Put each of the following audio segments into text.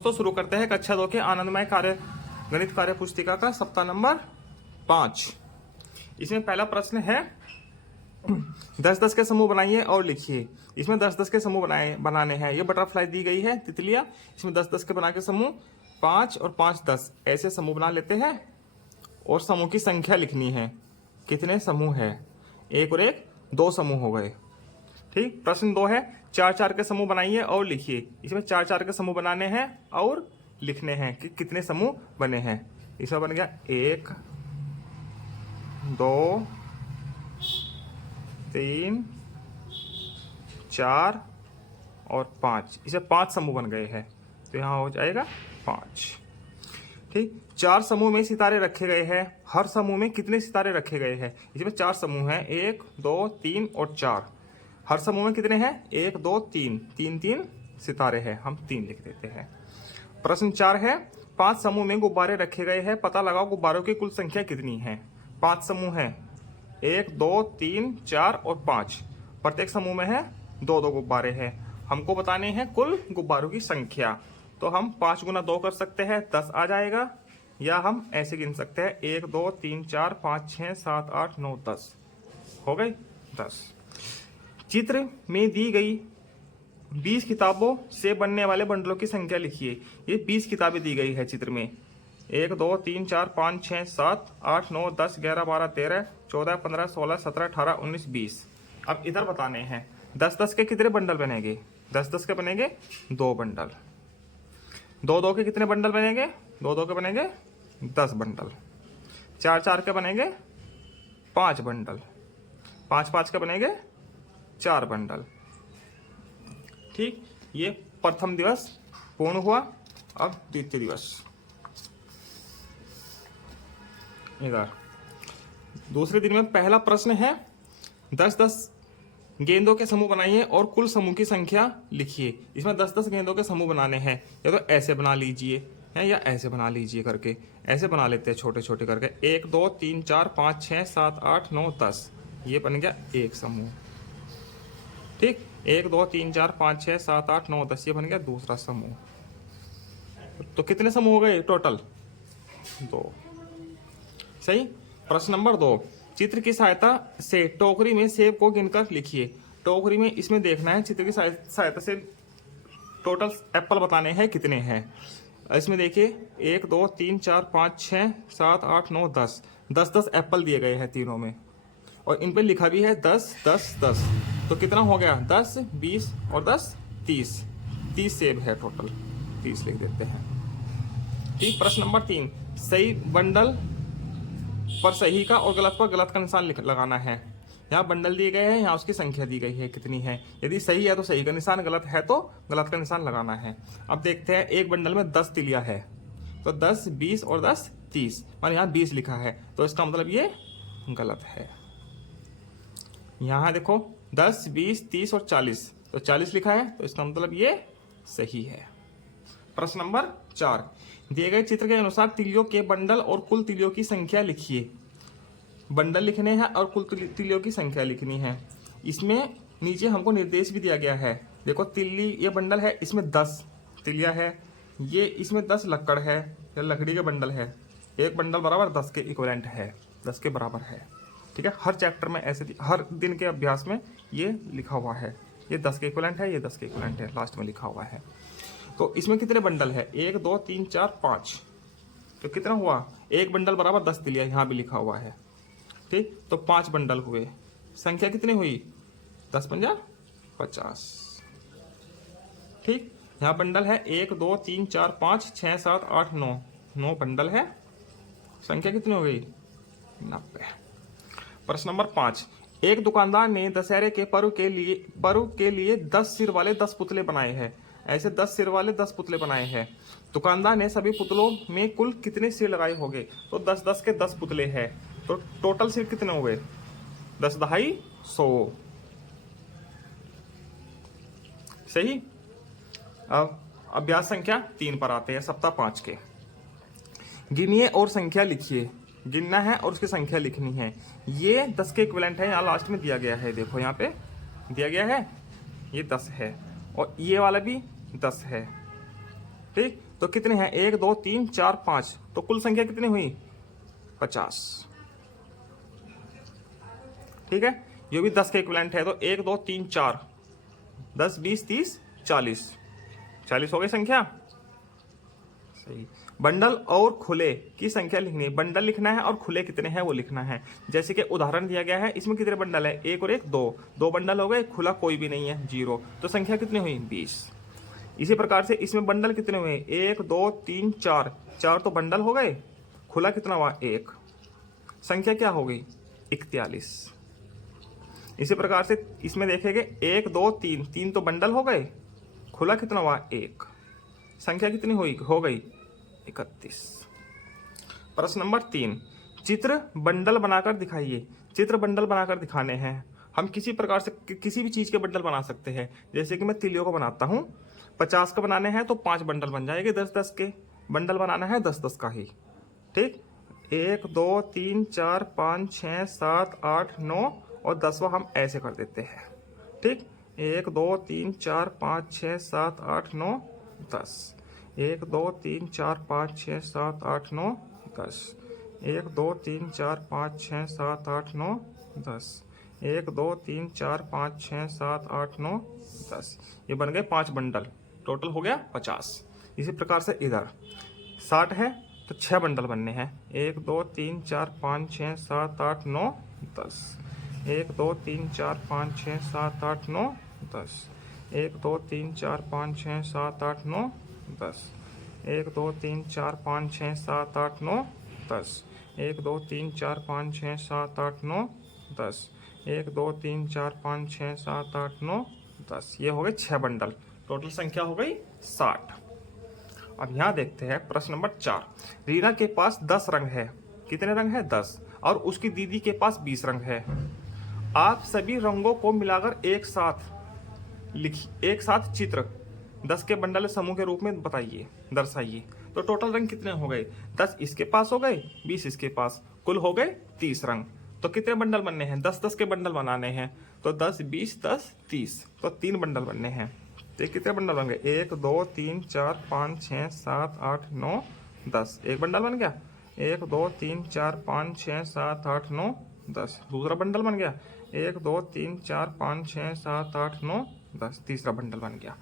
तो शुरू करते हैं कक्षा 2 के आनंदमय कार्य गणित कार्य पुस्तिका का सप्ताह नंबर 5। इसमें पहला प्रश्न है 10-10 के समूह बनाइए और लिखिए। इसमें 10-10 के समूह बनाने हैं। ये बटरफ्लाई दी गई है तितलियां। इसमें 10-10 के बना के समूह 5 और 5-10 ऐसे समूह बना लेते हैं और समूह की संख्या लिखनी है। कितने समूह है? एक और एक 2 समूह हो गए। ठीक। प्रश्न 2 है 4-4 के समूह बनाइए और लिखिए। इसमें 4-4 के समूह बनाने हैं और लिखने हैं कि कितने समूह बने हैं। इसमें बन गया 1 2 3 4 और 5। इसे 5 समूह बन गए हैं तो यहाँ हो जाएगा 5। ठीक। 4 समूह में सितारे रखे गए हैं। हर समूह में कितने सितारे रखे गए हैं? इसमें 4 समूह हैं, 1 2 3 और 4। हर समूह में कितने हैं? 1 2 3 3 सितारे हैं। हम 3 लिख देते हैं। प्रश्न 4 है 5 समूह में गुब्बारे रखे गए हैं। पता लगाओ गुब्बारों की कुल संख्या कितनी है। 5 समूह हैं, 1 2 3 4 और 5। प्रत्येक समूह में है 2-2 गुब्बारे हैं। हमको बताने हैं कुल गुब्बारों की संख्या। तो हम 5 गुना 2 कर सकते हैं, 10 आ जाएगा। या हम ऐसे गिन सकते हैं 1 2 3 4 5 6 7 8 9 10 हो गई 10। चित्र में दी गई 20 किताबों से बनने वाले बंडलों की संख्या लिखिए। ये 20 किताबें दी गई है चित्र में। 1 2 3 4 5 6 7 8 9 10 11 12 13 14 15 16 17 18 19 20। अब इधर बताने हैं 10-10 के कितने बंडल बनेंगे? 10-10 के बनेंगे 2 बंडल। 2-2 के कितने बंडल बनेंगे? 2-2 के बनेंगे 10 बंडल। 4-4 के बनेंगे 5 बंडल। 5-5 के बनेंगे 4 बंडल। ठीक। ये प्रथम दिवस पूर्ण हुआ। अब द्वितीय दिवस। इधर दूसरे दिन में पहला प्रश्न है 10-10 गेंदों के समूह बनाइए और कुल समूह की संख्या लिखिए। इसमें 10-10 गेंदों के समूह बनाने हैं। या तो ऐसे बना लीजिए है या ऐसे बना लीजिए करके। ऐसे बना लेते हैं छोटे छोटे करके। 1 2 3 4 5 6 7 8 9 10। ये बन गया एक समूह। ठीक। 1 2 3 4 5 6 7 8 9 10 ये बन गया दूसरा समूह। तो कितने समूह हो गए टोटल? 2। सही। प्रश्न नंबर 2 चित्र की सहायता से टोकरी में सेब को गिनकर लिखिए। टोकरी में इसमें देखना है चित्र की सहायता से टोटल एप्पल बताने हैं कितने हैं। इसमें देखिए 1 2 3 4 5 6 7 8 9 10 10 एप्पल दिए गए हैं तीनों में और इन पर लिखा भी है 10 10 10। तो कितना हो गया? 10 20 और 10 30। 30 सेब है टोटल। 30 लिख देते हैं। ठीक। प्रश्न नंबर 3 सही बंडल पर सही का और गलत पर गलत का निशान लगाना है। यहाँ बंडल दिए गए हैं, यहाँ उसकी संख्या दी गई है कितनी है। यदि सही है तो सही का निशान, गलत है तो गलत का निशान लगाना है। अब देखते हैं एक बंडल में 10 तिलिया है तो 10 20 और 10 30। और यहाँ 20 लिखा है तो इसका मतलब ये गलत है। यहाँ देखो 10 20 30 और 40 तो 40 लिखा है तो इसका मतलब ये सही है। प्रश्न नंबर 4 दिए गए चित्र के अनुसार तिलियों के बंडल और कुल तिलियों की संख्या लिखिए। बंडल लिखने हैं और कुल तिलियों की संख्या लिखनी है। इसमें नीचे हमको निर्देश भी दिया गया है। देखो तिल्ली ये बंडल है, इसमें 10 तिलिया है। ये इसमें 10 लक्कड़ है या लकड़ी के बंडल है। एक बंडल बराबर 10 के इक्विवेलेंट है, 10 के बराबर है। ठीक है। हर चैप्टर में ऐसे हर दिन के अभ्यास में ये लिखा हुआ है। ये 10 के इक्विवेलेंट है, ये 10 के इक्विवेलेंट है, लास्ट में लिखा हुआ है। तो इसमें कितने बंडल है? 1 2 3 4 5। तो कितना हुआ? एक बंडल बराबर 10 तिलिया, यहाँ भी लिखा हुआ है। ठीक। तो 5 बंडल हुए। संख्या कितनी हुई? 10 पंजा 50। ठीक। यहाँ बंडल है 1 2 3 4 5 6 7 8 9। 9 बंडल है। संख्या कितनी हो गई? 90। प्रश्न नंबर 5 एक दुकानदार ने दशहरे के पर्व के लिए 10 सिर वाले 10 पुतले बनाए हैं। ऐसे 10 सिर वाले 10 पुतले बनाए हैं। दुकानदार ने सभी पुतलों में कुल कितने सिर लगाए होंगे? तो 10-10 के 10 पुतले हैं तो टोटल सिर कितने हुए? 10 दहाई 100। सही। अब अभ्यास संख्या 3 पर आते हैं सप्ताह 5 के। गिनिए और संख्या लिखिए। गिनना है और उसकी संख्या लिखनी है। ये 10 के इक्विवेलेंट है, यहाँ लास्ट में दिया गया है। देखो यहाँ पे दिया गया है ये 10 है और ये वाला भी 10 है। ठीक। तो कितने हैं? 1 2 3 4 5, तो कुल संख्या कितनी हुई? 50। ठीक है, ये भी 10 के इक्विवेलेंट है। तो 1 2 3 4, 10 20 30 40, 40 हो गई संख्या। सही। बंडल और खुले की संख्या लिखनी है। बंडल लिखना है और खुले कितने हैं वो लिखना है। जैसे कि उदाहरण दिया गया है, इसमें कितने बंडल है? 1 और 1 2, 2 बंडल हो गए, खुला कोई भी नहीं है 0, तो संख्या कितनी हुई? 20। इसी प्रकार से इसमें बंडल कितने हुए? 1 2 3 4, 4 तो बंडल हो गए, खुला कितना हुआ? 1, संख्या क्या हो गई? 41। इसी प्रकार से इसमें देखेंगे 1 2 3, 3 तो बंडल हो गए, खुला कितना हुआ? 1, संख्या कितनी हुई? हो गई 31। प्रश्न नंबर 3, चित्र बंडल बनाकर दिखाइए। चित्र बंडल बनाकर दिखाने हैं। हम किसी प्रकार से किसी भी चीज के बंडल बना सकते हैं। जैसे कि मैं तिलियों को बनाता हूं, 50 का बनाने हैं तो 5 बंडल बन जाएंगे। 10 10 के बंडल बनाना है, 10 10 का ही। ठीक, 1 2 3 4 5 6 7 8 9 और 10वां हम ऐसे कर देते हैं। ठीक, 1 2 3 4 5 6 7 8 9 10, 1 2 3 4 5 6 7 8 9 10, 1 2 3 4 5 6 7 8 9 10, 1 2 3 4 5 6 7 8 9 10। ये बन गए 5 बंडल, टोटल हो गया 50। इसी प्रकार से इधर 60 है तो 6 बंडल बनने हैं। 1 2 3 4 5 6 7 8 9 10, 1 2 3 4 5 6 7 8 9 10, 1 2 3 4 5 6 7 8 9 10, 1 2 3 4 5 6 7 8 9 10, 1 2 3 4 5 6 7 8 9 10, 1 2 3 4 5 6 7 8 9 10। ये हो गए 6 बंडल, टोटल संख्या हो गई 60। अब यहाँ देखते हैं प्रश्न नंबर 4। रीना के पास 10 रंग है। कितने रंग है? 10। और उसकी दीदी के पास 20 रंग है। आप सभी रंगों को मिलाकर एक साथ चित्र 10 के बंडल समूह के रूप में बताइए, दर्शाइए। तो टोटल रंग कितने हो गए? 10 इसके पास हो गए, 20 इसके पास, कुल हो गए 30 रंग। तो कितने बंडल बनने हैं? 10 10 के बंडल बनाने हैं। तो 10 20 10 30, तो 3 बंडल बनने हैं। तो कितने बंडल बन गए? 1 2 3 4 5 6 7 8 9 10, एक बंडल बन गया। 1 2 3 4 5 6 7 8 9 10, दूसरा बंडल बन गया। 1 2 3 4 5 6 7 8 9 10, तीसरा बंडल बन गया।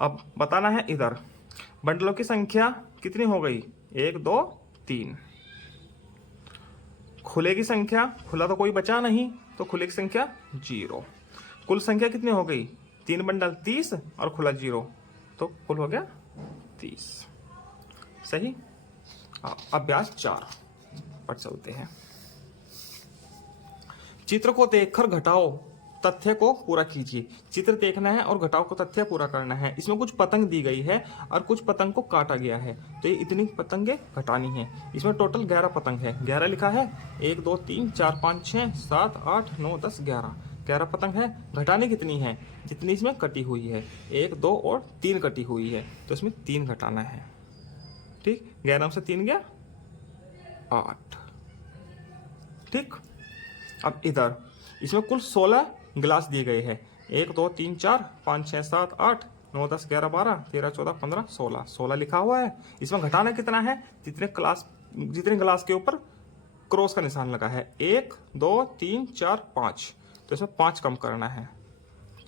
अब बताना है इधर बंडलों की संख्या कितनी हो गई? 1 2 3। खुले की संख्या, खुला तो कोई बचा नहीं, तो खुले की संख्या 0। कुल संख्या कितनी हो गई? 3 बंडल 30 और खुला 0, तो कुल हो गया 30। सही। अभ्यास 4 पर चलते हैं। चित्र को देखकर घटाओ तथ्य को पूरा कीजिए। चित्र देखना है और घटाओ को तथ्य पूरा करना है। इसमें कुछ पतंग दी गई है और कुछ पतंग को काटा गया है, तो ये इतनी पतंगे घटानी है। इसमें टोटल 11 पतंग है। 11 लिखा है, 1 2 3 4 5 6 7 8 9 10 11, 11 पतंग है। घटानी कितनी है? जितनी इसमें कटी हुई है, 1 2 और 3 कटी हुई है, तो इसमें 3 घटाना है। ठीक, 11 से 3 गया 8। ठीक, अब इधर इसमें कुल 16 गिलास दिए गए हैं। 1 2 3 4 5 6 7 8 9 10 11 12 13 14 15 16, 16 लिखा हुआ है। इसमें घटाना कितना है? जितने गिलास के ऊपर क्रॉस का निशान लगा है, 1 2 3 4 5, तो इसमें 5 कम करना है।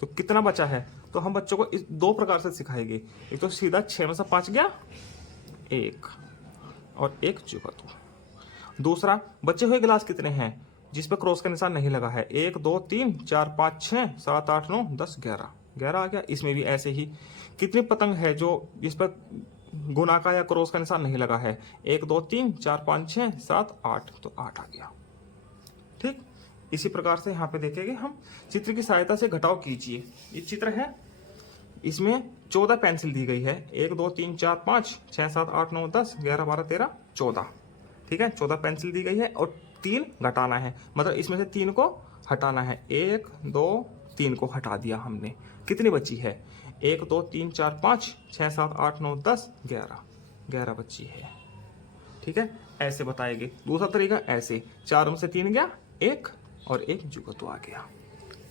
तो कितना बचा है? तो हम बच्चों को इस 2 प्रकार से सिखाएंगे। एक तो सीधा 6 में से 5 गया 1 और 1 जुगत। दूसरा, बचे हुए गिलास कितने हैं जिस पर क्रॉस का निशान नहीं लगा है? 1 2 3 4 5 6 7 8 9 10 11, 11 आ गया। इसमें भी ऐसे ही कितनी पतंग है जो जिस पर गुना का या क्रॉस का निशान नहीं लगा है? 1 2 3 4 5 6 7 8, तो 8 आ गया। ठीक, इसी प्रकार से यहाँ पे देखेंगे हम। चित्र की सहायता से घटाव कीजिए। ये चित्र है, इसमें 14 पेंसिल दी गई है। 1 2 3 4 5 6 7 8 9 10 11 12 13 14। ठीक है, 14 पेंसिल दी गई है और 3 घटाना है, मतलब इसमें से 3 को हटाना है। 1 2 3 को हटा दिया हमने। कितनी बची है? 1 2 3 4 5 6 7 8 9 10 11, 11 बची है। ठीक है, ऐसे बताएंगे। दूसरा तरीका ऐसे, 4 में से 3 गया 1 और 1 जुगत आ गया।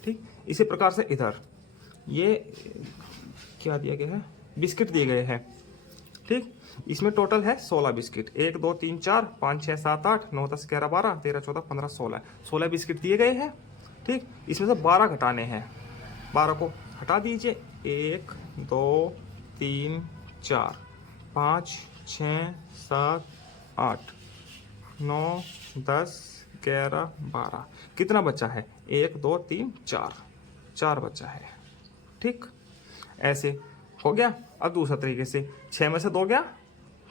ठीक, इसी प्रकार से इधर ये क्या दिया गया है? बिस्किट दिए गए हैं। ठीक। इसमें टोटल है 16 बिस्किट, 1 2 3 4 5 6 7 8 9 10 11 12 13 14 15 16, 16 बिस्किट दिए गए हैं। ठीक, इसमें से 12 घटाने हैं, 12 को हटा दीजिए। 1 2 3 4 5 6 7 8 9 10 11 12, कितना बचा है? 1 2 3 4, 4 बचा है। ठीक, ऐसे हो गया। अब दूसरा तरीके से 6 में से 2 गया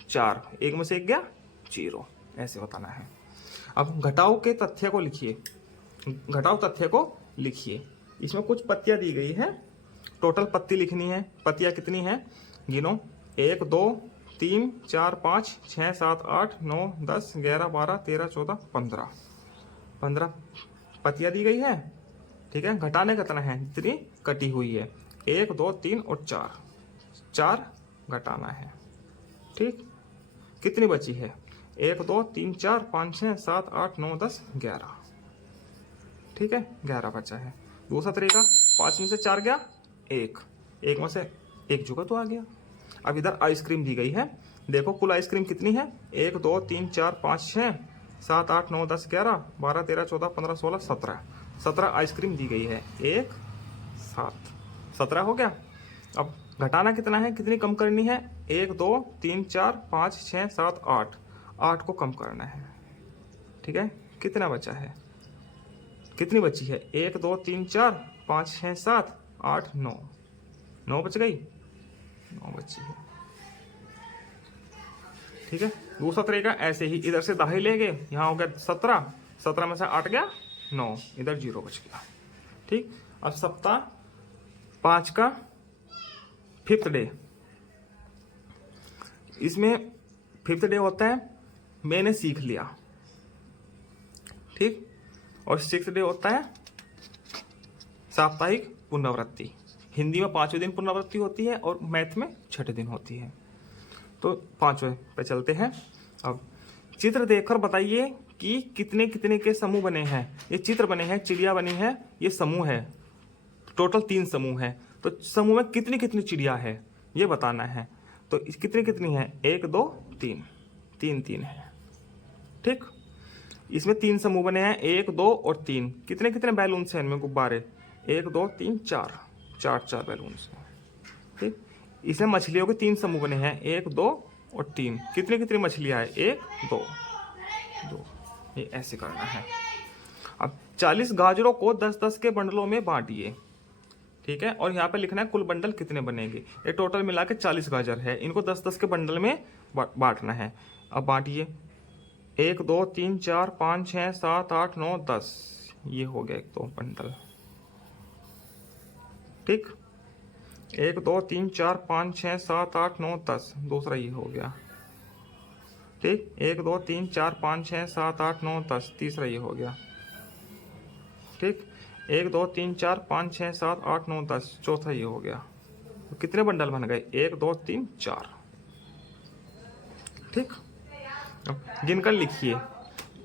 4, 1 में से 1 गया 0, ऐसे बताना है। अब घटाव के तथ्य को लिखिए, घटाव तथ्य को लिखिए। इसमें कुछ पत्तियां दी गई है, टोटल पत्ती लिखनी है। पत्तियां कितनी हैं गिनो, 1 2 3 4 5 6 7 8 9 10 11 12 13 14 15, 15 पत्तियां दी गई है। ठीक है, घटाने कितना है? जितनी कटी हुई है, 1 2 3 और 4, 4 घटाना है। ठीक, कितनी बची है? 1 2 3 4 5 6 7 8 9 10 11। ठीक है, 11 बचा है। दूसरा तरीका, 5 में से 4 गया 1, 1 में से 1 जुगा तो आ गया। अब इधर आइसक्रीम दी गई है, देखो कुल आइसक्रीम कितनी है? 1 2 3 4 5 6 7 8 9 10 11 12 13 14 15 16 17, 17 आइसक्रीम दी गई है। 1 7, 17 हो गया। अब घटाना कितना है, कितनी कम करनी है? 1 2 3 4 5 6 7 8, 8 को कम करना है। ठीक है, कितना बचा है? कितनी बची है? 1 2 3 4 5 6 7 8 9, 9 बच गई, 9 बची है। ठीक है, दूसरा तरीका ऐसे ही, इधर से दाही लेंगे, यहाँ हो गया 17, 17 में से 8 गया 9, इधर 0 बच गया। ठीक, अब सप्ताह 5 का 5th डे, इसमें 5th डे होता है मैंने सीख लिया। ठीक, और 6th डे होता है साप्ताहिक पुनरावृत्ति। हिंदी में 5वें दिन पुनरावृत्ति होती है और मैथ में 6ठे दिन होती है। तो 5वें पे चलते हैं। अब चित्र देखकर बताइए कि कितने कितने के समूह बने हैं। ये चित्र बने हैं, चिड़िया बनी है, ये समूह है, टोटल 3 समूह है। तो समूह में कितनी कितनी चिड़िया है ये बताना है। तो कितनी कितनी है? 1 2 3, 3 3 है। ठीक, इसमें 3 समूह बने हैं, 1 2 और 3। कितने कितने बैलून्स हैं इनमें? गुब्बारे 1 2 3 4, 4 बैलून्स हैं। ठीक, इसमें मछलियों के 3 समूह बने हैं, 1 2 और 3। कितनी कितनी मछलियां हैं? 1 2 2, ये ऐसे करना है। अब 40 गाजरों को 10-10 के बंडलों में बांटिए। ठीक है, और यहाँ पे लिखना है कुल बंडल कितने बनेंगे। ये टोटल मिला के 40 गाजर है, इनको 10-10 के बंडल में बांटना है। अब बांटिए, 1 2 3 4 5 6 7 8 9 10, ये हो गया 1 2 बंडल। ठीक, 1 2 3 4 5 6 7 8 9 10, दूसरा ये हो गया। ठीक, 1 2 3 4 5 6 7 8 9 10, तीसरा ये हो गया। ठीक, 1 2 3 4 5 6 7 8 9 10, चौथा ये हो गया। तो कितने बंडल बन गए? 1 2 3 4। ठीक, अब गिनकर लिखिए।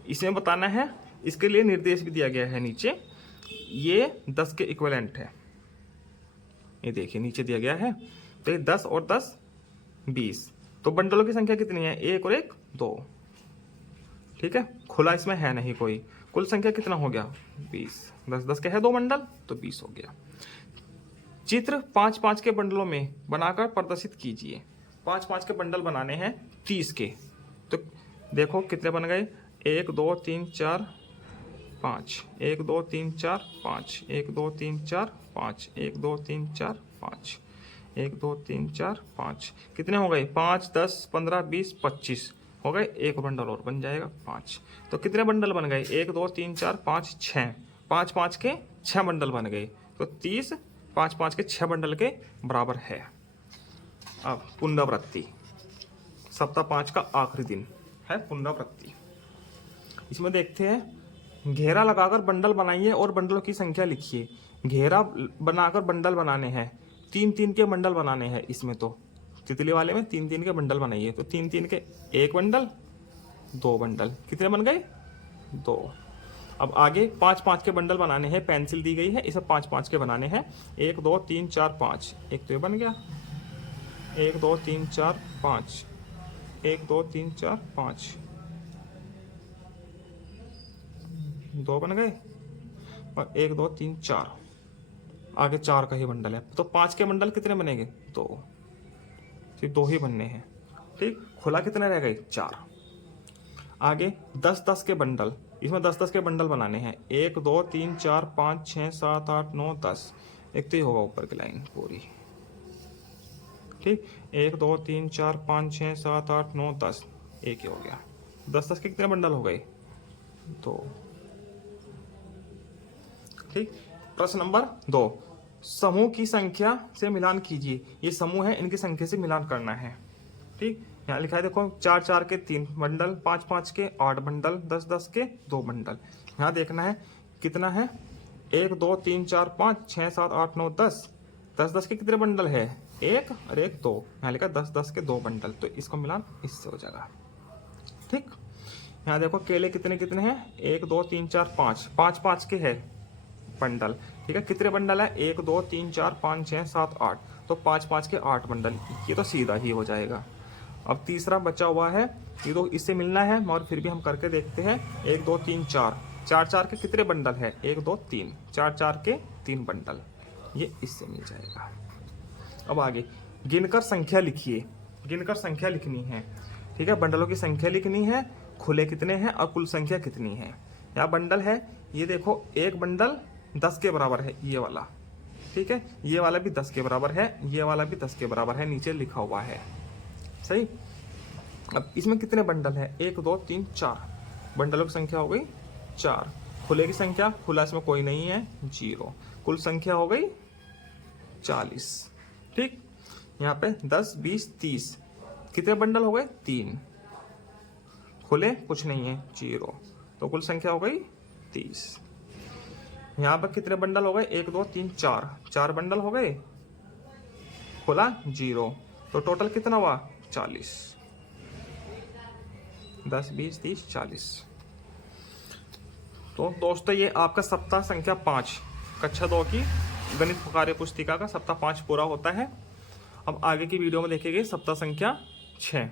इसमें बताना है, इसके लिए निर्देश भी दिया गया है नीचे। ये 10 के इक्विवेलेंट है, ये देखिए नीचे दिया गया है। तो ये 10 और 10 20, तो बंडलों की संख्या कितनी है? 1 और 1 2। ठीक है, खुला इसमें है नहीं कोई। कुल संख्या कितना हो गया? 20। 10-10 के है 2 बंडल, तो 20 हो गया। चित्र 5-5 के बंडलों में बनाकर प्रदर्शित कीजिए। 5-5 के बंडल बनाने हैं 30 के। तो देखो कितने बन गए? 1 2 3 4 5, 1 2 3 4 5, 1 2 3 4 5, 1 2 3 4 5, 1 2 3 4 5, कितने हो गए? 5 10 15 20 25 हो गए। एक बंडल और बन जाएगा 5। तो कितने बंडल बन गए? 1 2 3 4 5 6, 5-5 के 6 बंडल बन गए। तो 30 5-5 के 6 बंडल के बराबर है। अब पुनरावृत्ति, सप्ताह 5 का आखिरी दिन है पुनरावृत्ति। इसमें देखते हैं, घेरा लगाकर बंडल बनाइए और बंडलों की संख्या लिखिए। घेरा बनाकर बंडल बनाने हैं, 3-3 के बंडल बनाने हैं। इसमें तो तितली वाले में 3-3 के बंडल बनाइए। तो 3-3 के 1 बंडल 2 बंडल, कितने बन गए? 2। अब आगे 5-5 के बंडल बनाने हैं, पेंसिल दी गई है, इसे 5-5 के बनाने हैं। 1 2 3 4 5, एक तो ये बन गया। 1 2 3 4 5, 1 2 3 4 5, 2 बन गए और 1 2 3 4, आगे 4 का ही बंडल है तो 5 के बंडल कितने बनेंगे? 2, सिर्फ 2 ही बनने हैं। ठीक, खुला कितने रह गए? 4। आगे 10 10 के बंडल, इसमें 10 10 के बंडल बनाने हैं। 1 2 3 4 5 6 7 8 9 10, एक तो ही होगा ऊपर की लाइन पूरी। ठीक, 1 2 3 4 5 6 7 8 9 10, एक ही हो गया। 10 10 के कितने बंडल हो गए? 2। ठीक, प्रश्न नंबर 2, समूह की संख्या से मिलान कीजिए। ये समूह है, इनकी संख्या से मिलान करना है। ठीक, यहाँ लिखा है देखो 4 4 के 3 बंडल, 5 5 के 8 बंडल, 10 10 के 2 बंडल। यहाँ देखना है कितना है, 1 2 3 4 5 6 7 8 9 10, 10 10 के कितने बंडल है? 1 और 1 2, यहाँ लिखा 10 10 के 2 बंडल, तो इसको मिलान इससे हो जाएगा। ठीक, यहाँ देखो केले कितने कितने हैं? 1 2 3 4 5, 5 5 के है बंडल। ठीक है, कितने बंडल है? 1 2 3 4 5 6 7 8, तो 5 5 के 8 बंडल, ये तो सीधा ही हो जाएगा। अब तीसरा बचा हुआ है, ये तो इससे मिलना है और फिर भी हम करके देखते हैं। 1 2 3 4, 4 4 के कितने बंडल है? 1 2 3, 4 4 के 3 बंडल, ये इससे मिल जाएगा। अब आगे गिनकर संख्या लिखिए, गिनकर संख्या लिखनी है। ठीक है, बंडलों की संख्या लिखनी है, खुले कितने हैं और कुल संख्या कितनी है। यहाँ बंडल है, ये देखो एक बंडल 10 के बराबर है, ये वाला। ठीक है, ये वाला भी 10 के बराबर है, ये वाला भी 10 के बराबर है, नीचे लिखा हुआ है। सही, अब इसमें कितने बंडल है? 1 2 3 4, बंडलों की संख्या हो गई 4। खुले की संख्या, खुला इसमें कोई नहीं है, 0। कुल संख्या हो गई 40। ठीक, यहाँ पे 10 20 30, कितने बंडल हो गए? 3। खुले कुछ नहीं है, 0, तो कुल संख्या हो गई 30। यहाँ पर कितने बंडल हो गए? 1 2 3 4, 4 बंडल हो गए, खुला 0, तो टोटल कितना हुआ? 40। 10 20 30 40। तो दोस्तों ये आपका सप्ताह संख्या 5 कक्षा 2 की गणित कार्य पुस्तिका का सप्ताह 5 पूरा होता है। अब आगे की वीडियो में देखेंगे सप्ताह संख्या 6।